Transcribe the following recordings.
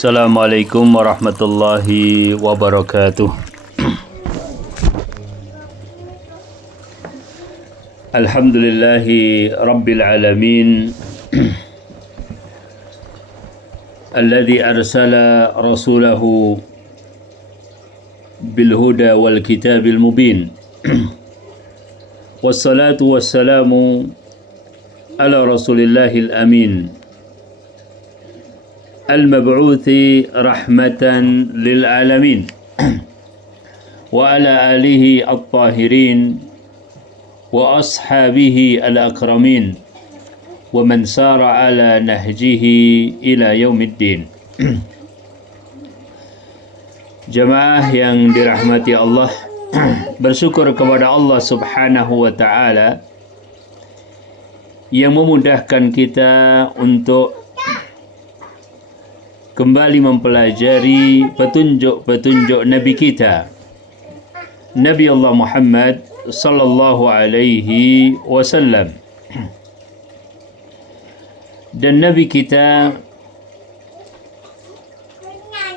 Assalamualaikum warahmatullahi wabarakatuh. Alhamdulillahi rabbil alamin. Alladhi arsala rasulahu bil huda wal kitabil mubin. Wassalatu wassalamu ala rasulillahil amin. المبعوث رحمة للعالمين وعلى آله الطاهرين وأصحابه الأكرمين ومن سار على نهجه إلى يوم الدين. Jemaah yang dirahmati Allah, bersyukur kepada Allah Subhanahu wa Ta'ala yang memudahkan kita untuk kembali mempelajari petunjuk-petunjuk Nabi kita, Nabi Allah Muhammad sallallahu alaihi wasallam. Dan Nabi kita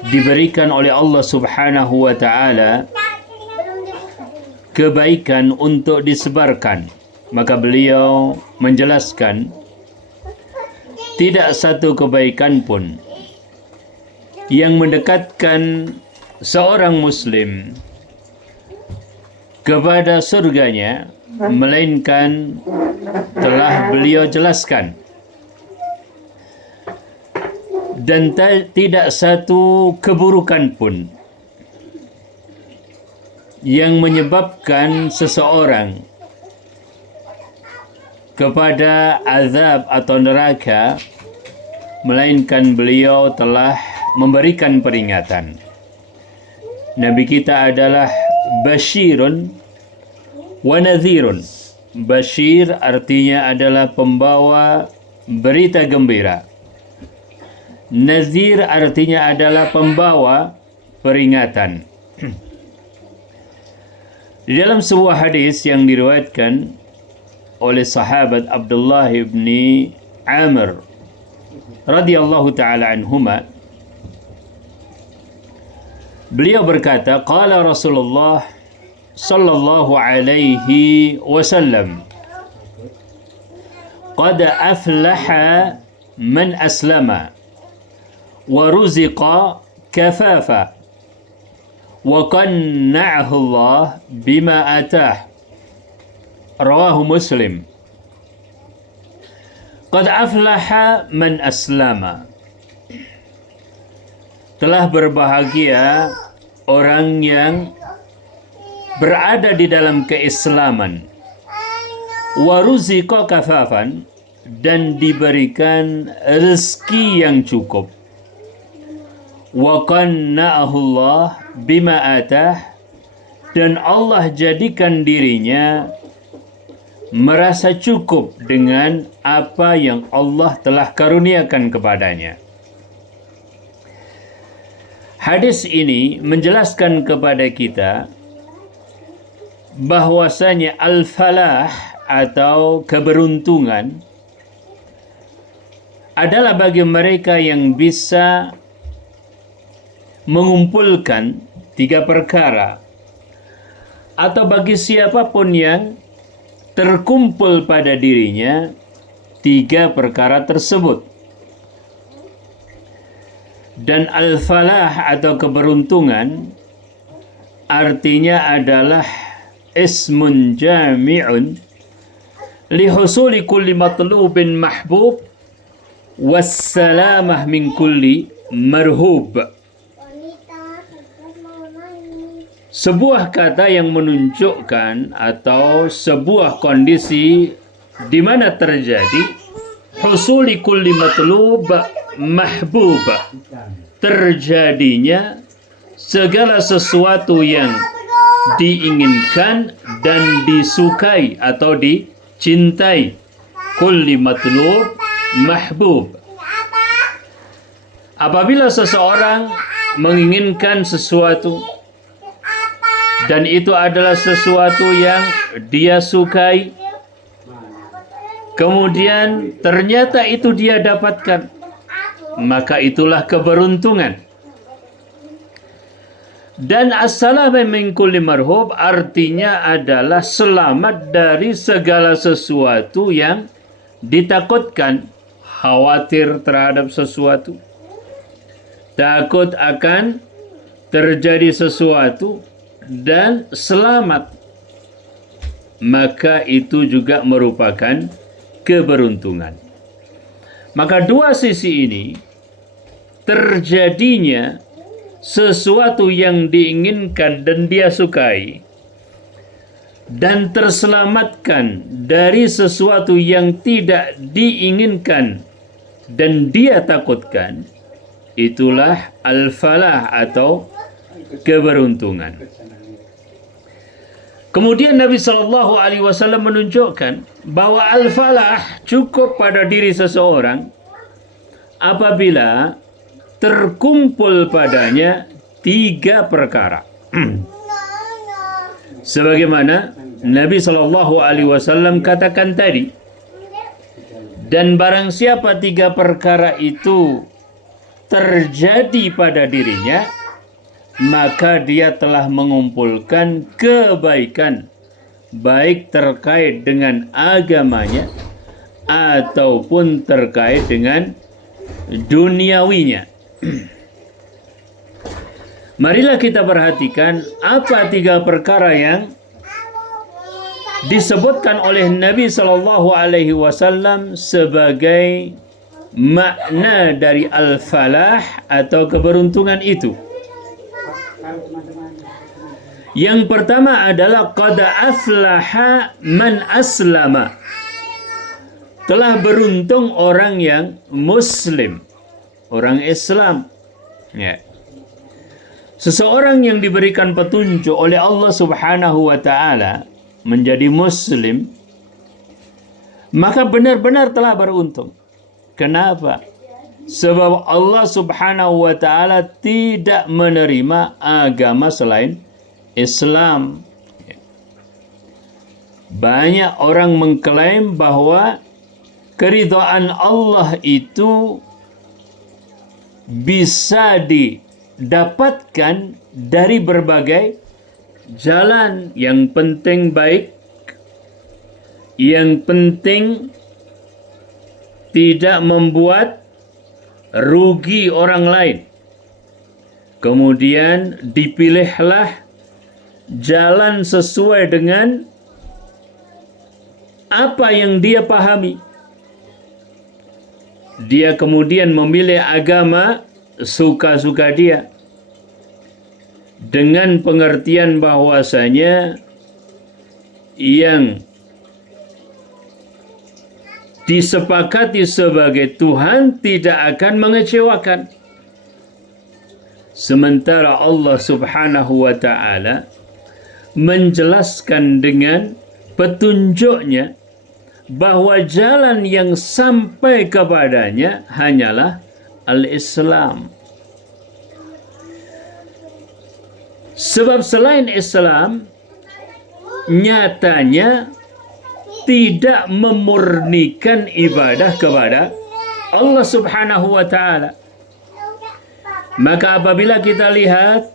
diberikan oleh Allah Subhanahu wa Ta'ala kebaikan untuk disebarkan. Maka beliau menjelaskan tidak satu kebaikan pun yang mendekatkan seorang muslim kepada surganya, melainkan telah beliau jelaskan. Dan tidak satu keburukan pun yang menyebabkan seseorang kepada azab atau neraka, melainkan beliau telah memberikan peringatan. Nabi kita adalah Bashirun wa Nadhirun. Bashir artinya adalah pembawa berita gembira. Nadhir artinya adalah pembawa peringatan. Di dalam sebuah hadis yang diriwayatkan oleh sahabat Abdullah bin Amr radhiyallahu ta'ala anhuma, beliau berkata, qala Rasulullah sallallahu alaihi wasallam, qad aflaha man aslama wa ruziqa kafafa wa qanna'ahu Allah bima atah. Rawahu Muslim. Qad aflaha man aslama, telah berbahagia orang yang berada di dalam keislaman. Waruziqa kafafan, dan diberikan rezeki yang cukup. Wa qanna'ahu Allah bima atah, dan Allah jadikan dirinya merasa cukup dengan apa yang Allah telah karuniakan kepadanya. Hadis ini menjelaskan kepada kita bahwasanya al-falah atau keberuntungan adalah bagi mereka yang bisa mengumpulkan tiga perkara, atau bagi siapapun yang terkumpul pada dirinya tiga perkara tersebut. Dan al-falah atau keberuntungan artinya adalah ismun jami'un li husuli kulli matlubin mahbub wassalamah min kulli marhub. Sebuah kata yang menunjukkan atau sebuah kondisi di mana terjadi husuli kulli matlub mahbub, terjadinya segala sesuatu yang diinginkan dan disukai atau dicintai. Kulli matlub mahbub. Apabila seseorang menginginkan sesuatu dan itu adalah sesuatu yang dia sukai, kemudian ternyata itu dia dapatkan, maka itulah keberuntungan. Dan as-salama min kulli marhub artinya adalah selamat dari segala sesuatu yang ditakutkan, khawatir terhadap sesuatu, takut akan terjadi sesuatu, dan selamat, maka itu juga merupakan keberuntungan. Maka dua sisi ini, terjadinya sesuatu yang diinginkan dan dia sukai, dan terselamatkan dari sesuatu yang tidak diinginkan dan dia takutkan, itulah al-falah atau keberuntungan. Kemudian Nabi SAW menunjukkan bahwa al-falah cukup pada diri seseorang apabila terkumpul padanya tiga perkara. Sebagaimana Nabi SAW katakan tadi, dan barang siapa tiga perkara itu terjadi pada dirinya, maka dia telah mengumpulkan kebaikan, baik terkait dengan agamanya ataupun terkait dengan duniawinya. Marilah kita perhatikan apa tiga perkara yang disebutkan oleh Nabi SAW sebagai makna dari al-falah atau keberuntungan itu. Yang pertama adalah qad aflaha man aslama. Telah beruntung orang yang muslim, orang Islam. Ya. Seseorang yang diberikan petunjuk oleh Allah Subhanahu wa taala menjadi muslim, maka benar-benar telah beruntung. Kenapa? Sebab Allah Subhanahu wa taala tidak menerima agama selain Islam. Banyak orang mengklaim bahwa keridhaan Allah itu bisa didapatkan dari berbagai jalan. Yang penting baik, yang penting tidak membuat rugi orang lain. Kemudian dipilihlah jalan sesuai dengan apa yang dia pahami. Dia kemudian memilih agama suka-suka dia, dengan pengertian bahwasanya yang disepakati sebagai Tuhan tidak akan mengecewakan. Sementara Allah Subhanahu wa taala menjelaskan dengan petunjuknya bahwa jalan yang sampai kepadanya hanyalah al-Islam. Sebab selain Islam nyatanya tidak memurnikan ibadah kepada Allah Subhanahu wa taala. Maka apabila kita lihat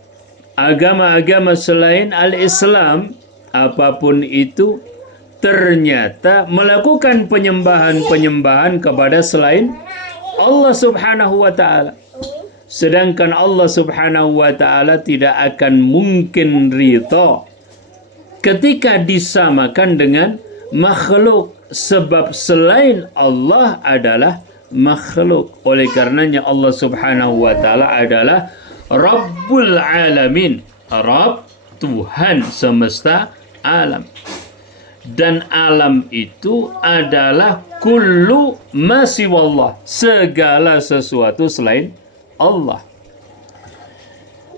agama-agama selain al-Islam, apapun itu, ternyata melakukan penyembahan-penyembahan kepada selain Allah Subhanahu wa taala. Sedangkan Allah Subhanahu wa taala tidak akan mungkin ridha ketika disamakan dengan makhluk, sebab selain Allah adalah makhluk. Oleh karenanya Allah Subhanahu wa taala adalah Rabbul Alamin, Rabb, Tuhan semesta alam. Dan alam itu adalah kullu ma siwallah, segala sesuatu selain Allah.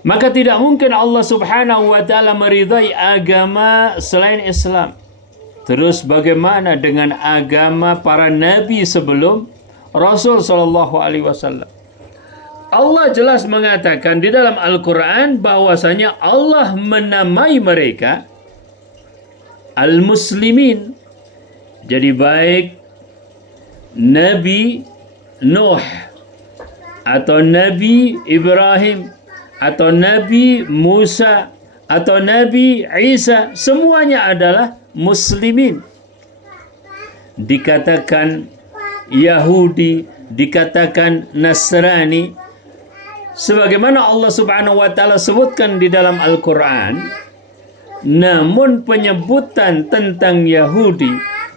Maka tidak mungkin Allah Subhanahu wa taala meridai agama selain Islam. Terus bagaimana dengan agama para nabi sebelum Rasul sallallahu alaihi wasallam? Allah jelas mengatakan di dalam Al-Qur'an bahwasanya Allah menamai mereka al-muslimin. Jadi baik Nabi Nuh atau Nabi Ibrahim atau Nabi Musa atau Nabi Isa, semuanya adalah muslimin. Dikatakan Yahudi, dikatakan Nasrani, sebagaimana Allah Subhanahu wa taala sebutkan di dalam Al-Qur'an. Namun penyebutan tentang Yahudi,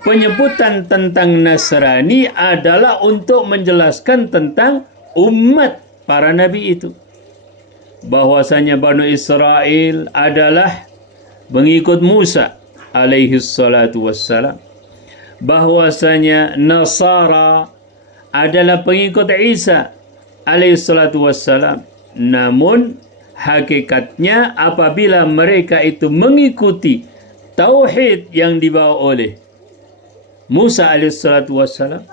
penyebutan tentang Nasrani adalah untuk menjelaskan tentang umat para nabi itu. Bahwasanya Bani Israel adalah mengikut Musa alaihi salatu wassalam. Bahwasanya Nasara adalah pengikut Isa alaihi salatu wassalam. Namun hakikatnya apabila mereka itu mengikuti tauhid yang dibawa oleh Musa alaihissalatu wassalam,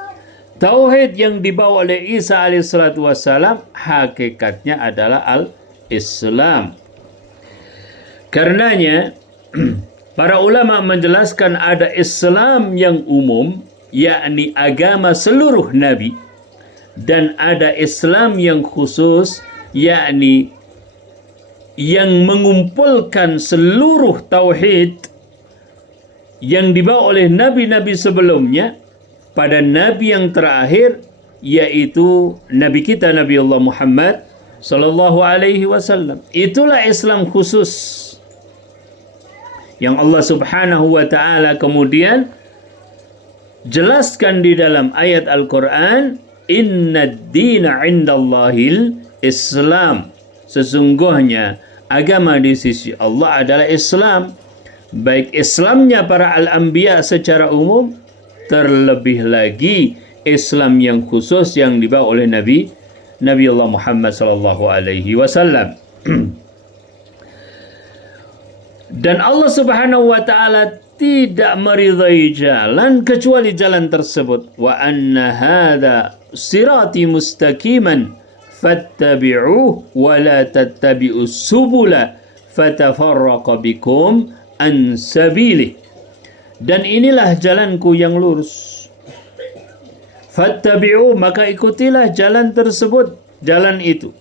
tauhid yang dibawa oleh Isa alaihissalatu wassalam, hakikatnya adalah al-Islam. Karenanya para ulama menjelaskan ada Islam yang umum, yakni agama seluruh nabi, dan ada Islam yang khusus, yakni yang mengumpulkan seluruh tauhid yang dibawa oleh nabi-nabi sebelumnya pada nabi yang terakhir, yaitu nabi kita Nabi Allah Muhammad sallallahu alaihi wasallam. Itulah Islam khusus yang Allah Subhanahu wa taala kemudian jelaskan di dalam ayat Al-Qur'an, innad dina 'indallahil Islam. Sesungguhnya agama di sisi Allah adalah Islam. Baik Islamnya para al-anbiya secara umum, terlebih lagi Islam yang khusus yang dibawa oleh Nabi Allah Muhammad sallallahu alaihi wasallam. Dan Allah Subhanahu wa taala tidak meridai jalan kecuali jalan tersebut. Wa anna hadza sirati mustaqiman fattabi'uhu wa la tattabi'us subula fatafarraqa bikum an sabilih. Dan inilah jalanku yang lurus. Fattabi'u, maka ikutilah jalan tersebut, jalan itu.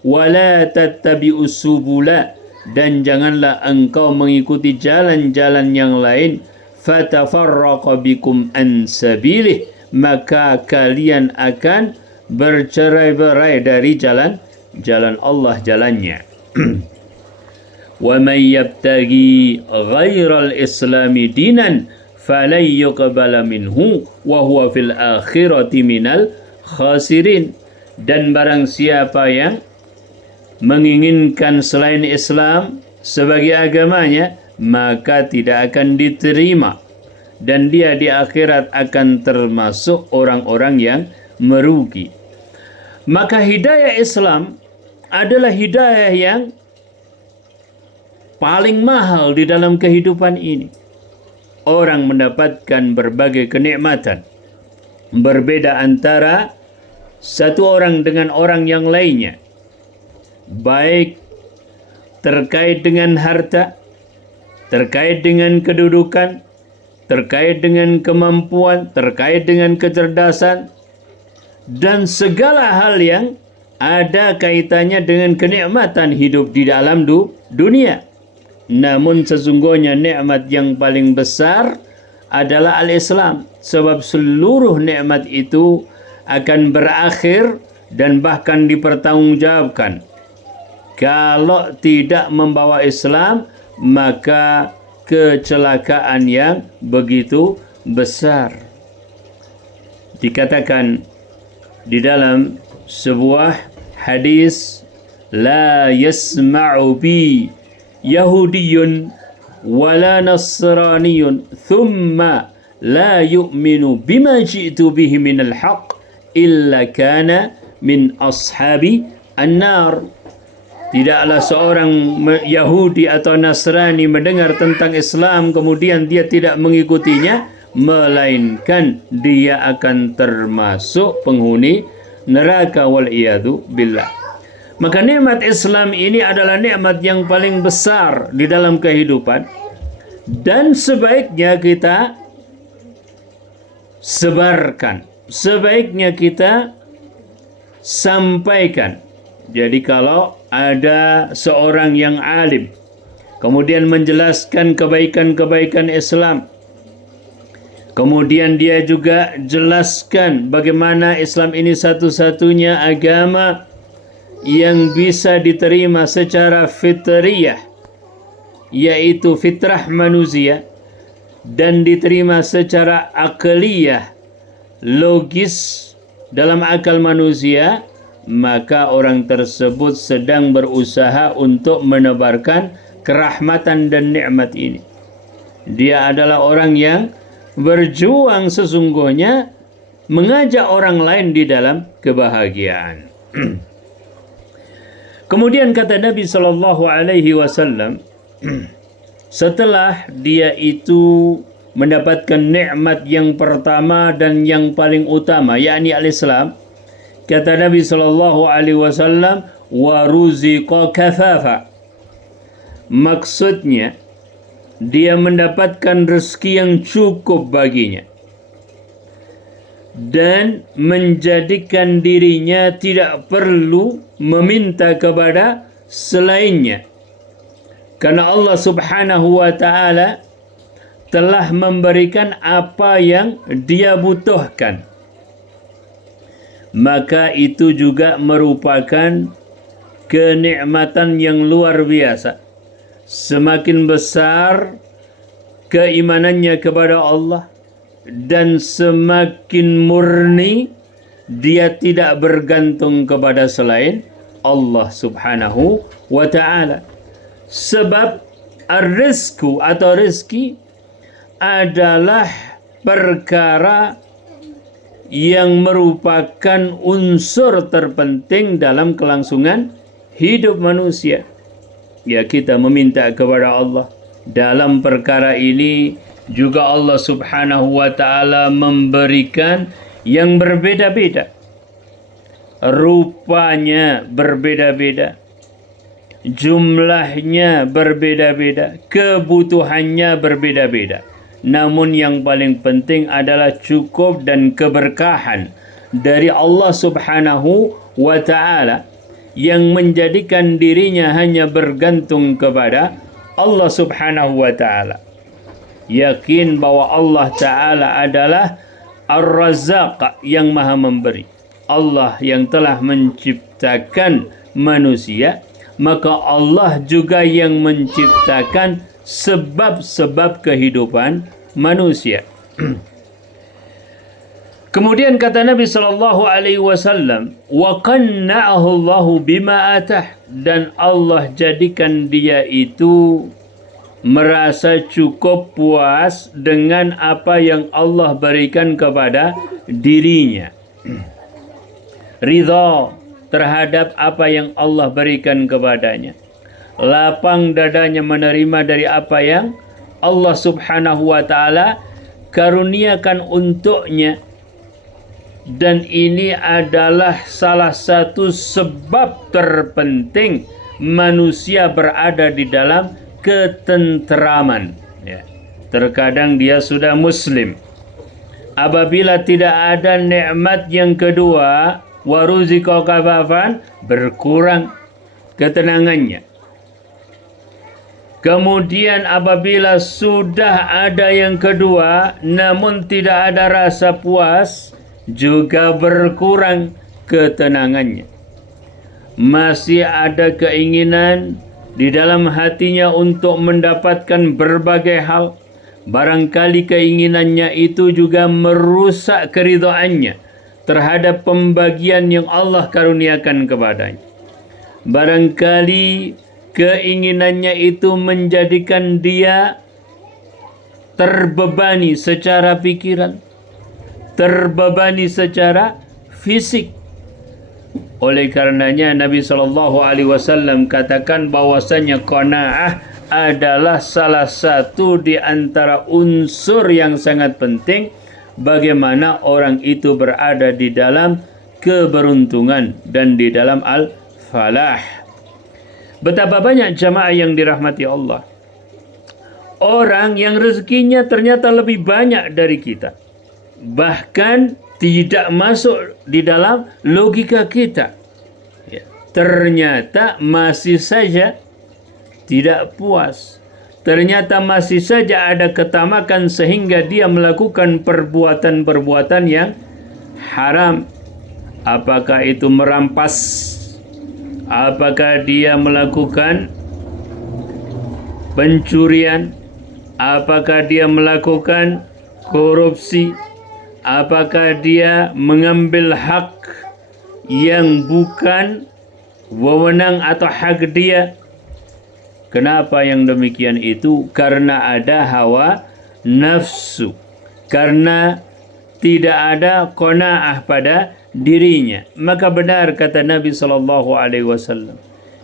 Wala tattabi'us subula, dan janganlah engkau mengikuti jalan-jalan yang lain. Fatafarraqa bikum an sabilih, maka kalian akan bercerai-berai dari jalan Allah, jalannya. وَمَنْ يَبْتَغِي غَيْرَ الْإِسْلَامِ دِينًا فَلَنْ يُقْبَلَ مِنْهُ وَهُوَ فِي الْآخِرَةِ مِنَ الْخَاسِرِينَ. Dan barang siapa yang menginginkan selain Islam sebagai agamanya, maka tidak akan diterima, dan dia di akhirat akan termasuk orang-orang yang merugi. Maka hidayah Islam adalah hidayah yang paling mahal di dalam kehidupan ini. Orang mendapatkan berbagai kenikmatan, berbeda antara satu orang dengan orang yang lainnya, baik terkait dengan harta, terkait dengan kedudukan, terkait dengan kemampuan, terkait dengan kecerdasan, dan segala hal yang ada kaitannya dengan kenikmatan hidup di dalam dunia. Namun sesungguhnya nikmat yang paling besar adalah al-Islam, sebab seluruh nikmat itu akan berakhir dan bahkan dipertanggungjawabkan. Kalau tidak membawa Islam, maka kecelakaan yang begitu besar. Dikatakan di dalam sebuah hadis, la yasma'u bi Yahudiyun wala Nasraniyun thumma la yu'minu bima ji'tu bihi minal haqq illa kana min ashabi an-nar. Tidaklah seorang Yahudi atau Nasrani mendengar tentang Islam kemudian dia tidak mengikutinya, melainkan dia akan termasuk penghuni neraka, wal iyadu billah. Maka nikmat Islam ini adalah nikmat yang paling besar di dalam kehidupan, dan sebaiknya kita sebarkan, sebaiknya kita sampaikan. Jadi kalau ada seorang yang alim kemudian menjelaskan kebaikan-kebaikan Islam, kemudian dia juga jelaskan bagaimana Islam ini satu-satunya agama yang bisa diterima secara fitriyah, yaitu fitrah manusia, dan diterima secara akliyah, logis dalam akal manusia, maka orang tersebut sedang berusaha untuk menebarkan kerahmatan dan nikmat ini. Dia adalah orang yang berjuang sesungguhnya mengajak orang lain di dalam kebahagiaan. Kemudian kata Nabi sallallahu alaihi wasallam, setelah dia itu mendapatkan nikmat yang pertama dan yang paling utama, yakni al-Islam, kata Nabi sallallahu alaihi wasallam, wa ruziqa kafafa. Maksudnya dia mendapatkan rezeki yang cukup baginya dan menjadikan dirinya tidak perlu meminta kepada selainnya, karena Allah Subhanahu wa taala telah memberikan apa yang dia butuhkan. Maka itu juga merupakan kenikmatan yang luar biasa. Semakin besar keimanannya kepada Allah dan semakin murni dia tidak bergantung kepada selain Allah Subhanahu wa taala. Sebab ar-rizku atau rezeki adalah perkara yang merupakan unsur terpenting dalam kelangsungan hidup manusia. Ya, kita meminta kepada Allah. Dalam perkara ini juga Allah Subhanahu wa taala memberikan yang berbeda-beda. Rupanya berbeda-beda. Jumlahnya berbeda-beda, kebutuhannya berbeda-beda. Namun yang paling penting adalah cukup dan keberkahan dari Allah Subhanahu wa taala yang menjadikan dirinya hanya bergantung kepada Allah Subhanahu wa taala. Yakin bahwa Allah taala adalah Ar-Razzaq yang Maha Memberi. Allah yang telah menciptakan manusia, maka Allah juga yang menciptakan sebab-sebab kehidupan manusia. Kemudian kata Nabi sallallahu alaihi wasallam, wa qanna'ahu Allahu bima atah, dan Allah jadikan dia itu merasa cukup puas dengan apa yang Allah berikan kepada dirinya. Ridha terhadap apa yang Allah berikan kepadanya. Lapang dadanya menerima dari apa yang Allah Subhanahu wa taala karuniakan untuknya. Dan ini adalah salah satu sebab terpenting manusia berada di dalam ketentraman. Ya. Terkadang dia sudah muslim. Apabila tidak ada nikmat yang kedua, waruziqa kafafan, berkurang ketenangannya. Kemudian apabila sudah ada yang kedua, namun tidak ada rasa puas, juga berkurang ketenangannya. Masih ada keinginan di dalam hatinya untuk mendapatkan berbagai hal. Barangkali keinginannya itu juga merusak keridhaannya terhadap pembagian yang Allah karuniakan kepadanya. Barangkali keinginannya itu menjadikan dia terbebani secara pikiran, terbebani secara fisik. Oleh karenanya Nabi SAW katakan bahwasanya qanaah adalah salah satu di antara unsur yang sangat penting bagaimana orang itu berada di dalam keberuntungan dan di dalam al-falah. Betapa banyak jamaah yang dirahmati Allah. Orang yang rezekinya ternyata lebih banyak dari kita. Bahkan tidak masuk di dalam logika kita. Ya, ternyata masih saja tidak puas. Ternyata masih saja ada ketamakan sehingga dia melakukan perbuatan-perbuatan yang haram. Apakah itu merampas? Apakah dia melakukan pencurian? Apakah dia melakukan korupsi? Apakah dia mengambil hak yang bukan wewenang atau hak dia? Kenapa yang demikian itu? Karena ada hawa nafsu. Karena tidak ada qanaah pada dirinya. Maka benar kata Nabi SAW,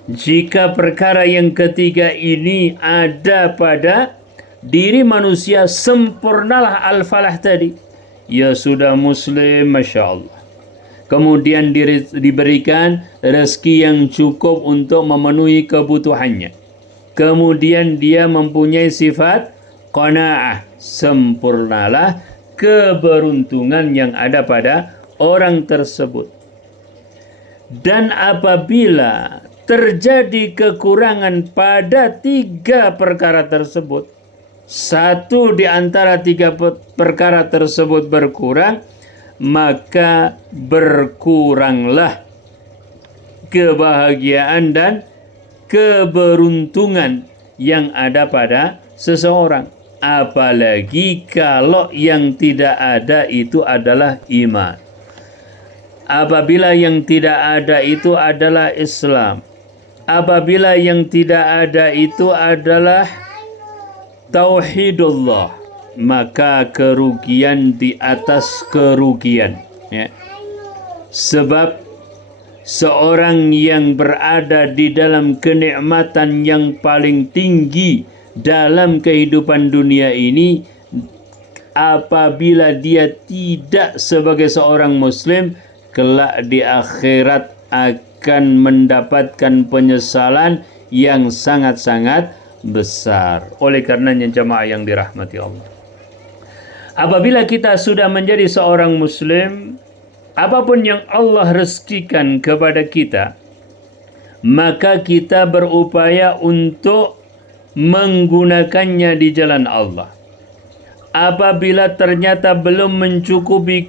jika perkara yang ketiga ini ada pada diri manusia, sempurnalah al-falah tadi. Ya sudah muslim, Masya Allah. Kemudian diberikan rezeki yang cukup untuk memenuhi kebutuhannya. Kemudian dia mempunyai sifat qanaah. Sempurnalah keberuntungan yang ada pada orang tersebut. Dan apabila terjadi kekurangan pada 3 perkara tersebut, satu di antara 3 perkara tersebut berkurang, maka berkuranglah kebahagiaan dan keberuntungan yang ada pada seseorang. Apalagi kalau yang tidak ada itu adalah iman. Apabila yang tidak ada itu adalah Islam. Apabila yang tidak ada itu adalah tauhidullah, maka kerugian di atas kerugian. Ya. Sebab seorang yang berada di dalam kenikmatan yang paling tinggi dalam kehidupan dunia ini, apabila dia tidak sebagai seorang muslim, kelak di akhirat akan mendapatkan penyesalan yang sangat-sangat besar. Oleh karenanya jamaah yang dirahmati Allah, apabila kita sudah menjadi seorang muslim, apapun yang Allah rezekikan kepada kita, maka kita berupaya untuk menggunakannya di jalan Allah. Apabila ternyata belum mencukupi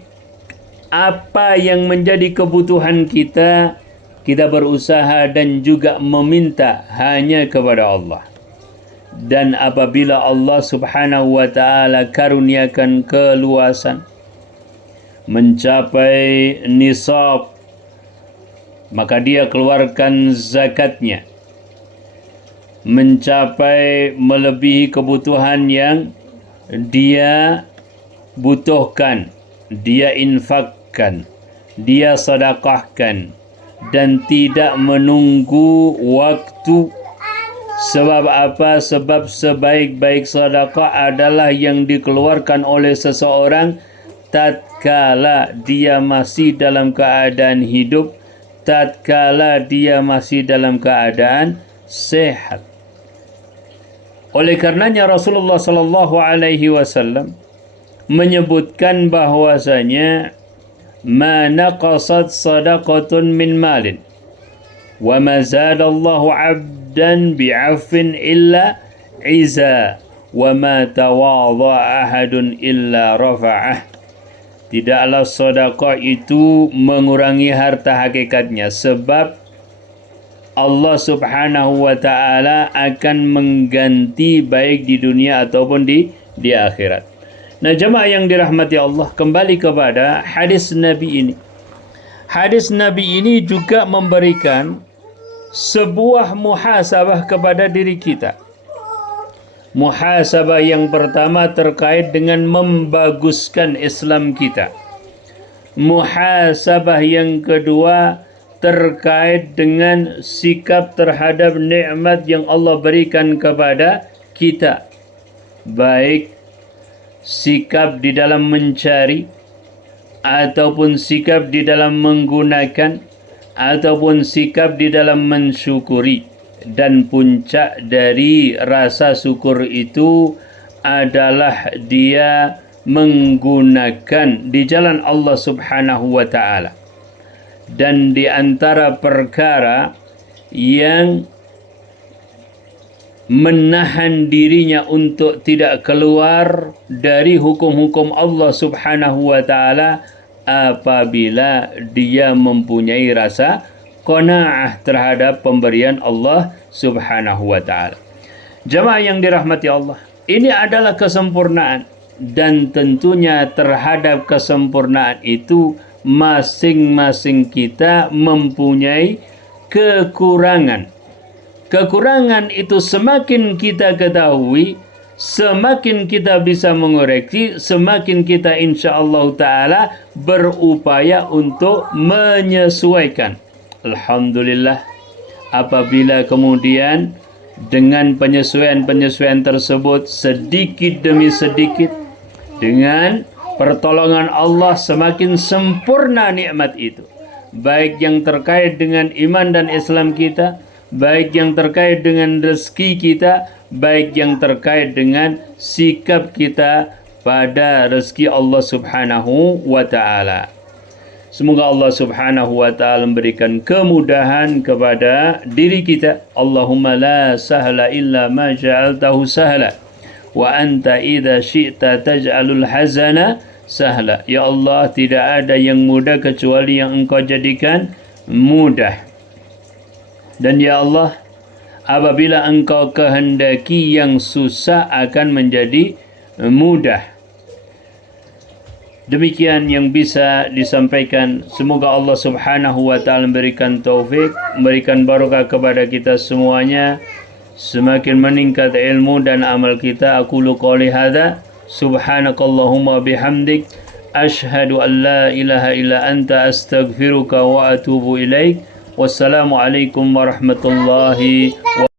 apa yang menjadi kebutuhan kita, kita berusaha dan juga meminta hanya kepada Allah. Dan apabila Allah Subhanahu wa ta'ala karuniakan keluasan, mencapai nisab, maka dia keluarkan zakatnya. Mencapai melebihi kebutuhan yang dia butuhkan, dia infakkan, dia sedekahkan, dan tidak menunggu waktu. Sebab apa? Sebab sebaik-baik sedekah adalah yang dikeluarkan oleh seseorang tatkala dia masih dalam keadaan hidup, tatkala dia masih dalam keadaan sehat. Oleh karenanya Rasulullah sallallahu alaihi wasallam menyebutkan bahwasanya ma naqasat sadaqatun min malin wa ma zadallahu 'abdan bi'afin illa 'izza wa ma tawadha'a ahadun illa rafa'ah. Tidaklah sedekah itu mengurangi harta hakikatnya, sebab Allah Subhanahu wa ta'ala akan mengganti baik di dunia ataupun di akhirat. Nah, jemaah yang dirahmati Allah, kembali kepada hadis Nabi ini. Hadis Nabi ini juga memberikan sebuah muhasabah kepada diri kita. Muhasabah yang pertama terkait dengan membaguskan Islam kita. Muhasabah yang kedua terkait dengan sikap terhadap nikmat yang Allah berikan kepada kita, baik sikap di dalam mencari, ataupun sikap di dalam menggunakan, ataupun sikap di dalam mensyukuri. Dan puncak dari rasa syukur itu adalah dia menggunakan di jalan Allah Subhanahu wa taala. Dan di antara perkara yang menahan dirinya untuk tidak keluar dari hukum-hukum Allah Subhanahu wa taala apabila dia mempunyai rasa qanaah terhadap pemberian Allah Subhanahu wa taala. Jamaah yang dirahmati Allah, ini adalah kesempurnaan, dan tentunya terhadap kesempurnaan itu masing-masing kita mempunyai kekurangan. Kekurangan itu semakin kita ketahui, semakin kita bisa mengoreksi, semakin kita insya-Allah taala berupaya untuk menyesuaikan. Alhamdulillah, apabila kemudian dengan penyesuaian-penyesuaian tersebut sedikit demi sedikit, dengan pertolongan Allah semakin sempurna nikmat itu, baik yang terkait dengan iman dan Islam kita, baik yang terkait dengan rezeki kita, baik yang terkait dengan sikap kita pada rezeki Allah Subhanahu wa taala. Semoga Allah Subhanahu wa taala memberikan kemudahan kepada diri kita. Allahumma la sahla illa ma ja'altahu sahla wa anta idza syi'ta taj'alul hazana sahla. Ya Allah, tidak ada yang mudah kecuali yang Engkau jadikan mudah. Dan ya Allah, apabila Engkau kehendaki yang susah akan menjadi mudah. Demikian yang bisa disampaikan. Semoga Allah Subhanahu wa taala memberikan taufik, memberikan barakah kepada kita semuanya, semakin meningkat ilmu dan amal kita. Aqulu qouli hadza, subhanakallahumma bihamdik, asyhadu an la ilaha illa anta, astaghfiruka wa atubu ilaik. Wassalamualaikum warahmatullahi wabarakatuh.